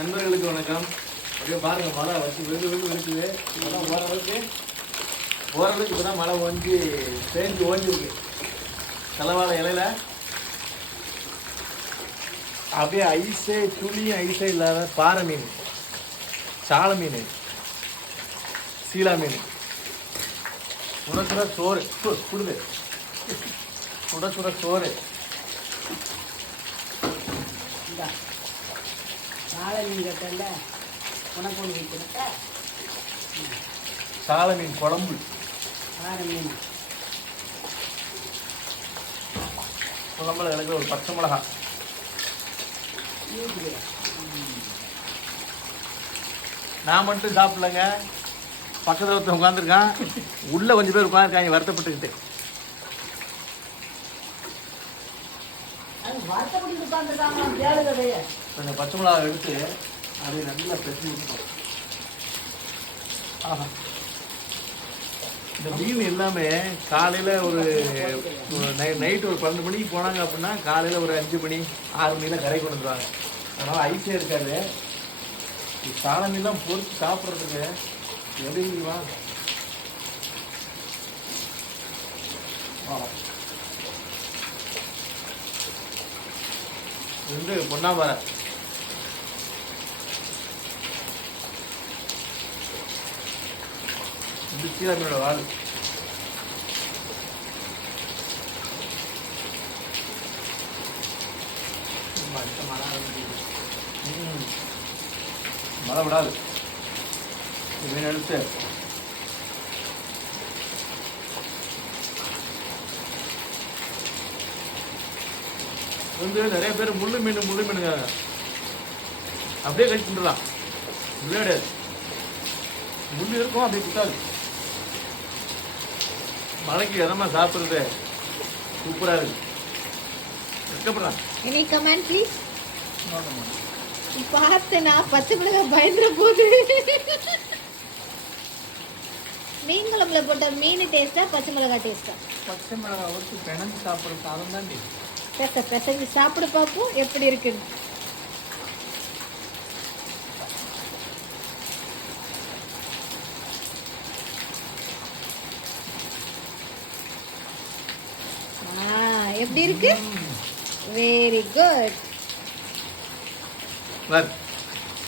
நண்பர்களுக்கு வணக்கம். அப்படியே பாருங்க, மழை வச்சு இருக்குது. இப்பதான் ஓரளவுக்கு இப்பதான் மழை பேஞ்சு ஓஞ்சிருக்கு. தலைவாழை இலையில அப்படியே துளியும் ஐஸே இல்லாத பாறை மீன், சால மீன், சீலா மீன், சுட சோறு சுடுது, சுட சோறு. சால மீன் குழம்பு, குழம்புல எனக்கு ஒரு பச்சை மிளகா. நான் மட்டும் சாப்பிடலங்க, பக்கத்தில் ஒருத்தன் உட்காந்துருக்கான், உள்ள கொஞ்சம் பேர் உட்காந்துருக்காங்க வருத்தப்பட்டுக்கிட்டு. கொஞ்சம் பச்சை மிளகா எடுத்து அதை நல்லா பெற்று விட்டுப்போம். ஆஹா, இந்த மீன் எல்லாமே காலையில் ஒரு நைட்டு ஒரு 12 மணிக்கு போனாங்க அப்படின்னா காலையில் ஒரு 5 மணி 6 மணிலாம் கரை கொண்டு வந்துடுவாங்க. அதனால் ஐஸே இருக்காது. சால மீன்லாம் பொறுத்து சாப்பிட்றதுக்கு எப்படிங்களா? இது பொன்னாமரை, இது சீலா மீனோட வால். மழை விடாது. மீன் எடுத்து நிறைய பேர் முள்ளு மீனுங்க அப்படியே கழிச்சுட்டுலாம். விளையாடு முள்ளு இருக்கும், அப்படியே குத்தாது. மழைக்கு எதமா சாப்பிடுறது சூப்பரா இருக்கு. Any comment please? பார்த்தனா பச்சை மிளகாய் பயந்துற போது. மீன் குழம்புல போட்ட மீன் டேஸ்டா பச்சை மிளகாய் டேஸ்டா? பச்சை மிளகாய் ஊற்றி பிணைஞ்சு சாப்பிட்றது சாதம் தாண்டி. பிசைஞ்சு சாப்பிட பார்ப்போம் எப்படி இருக்குன்னு. எப்படி இருக்கு? Very good.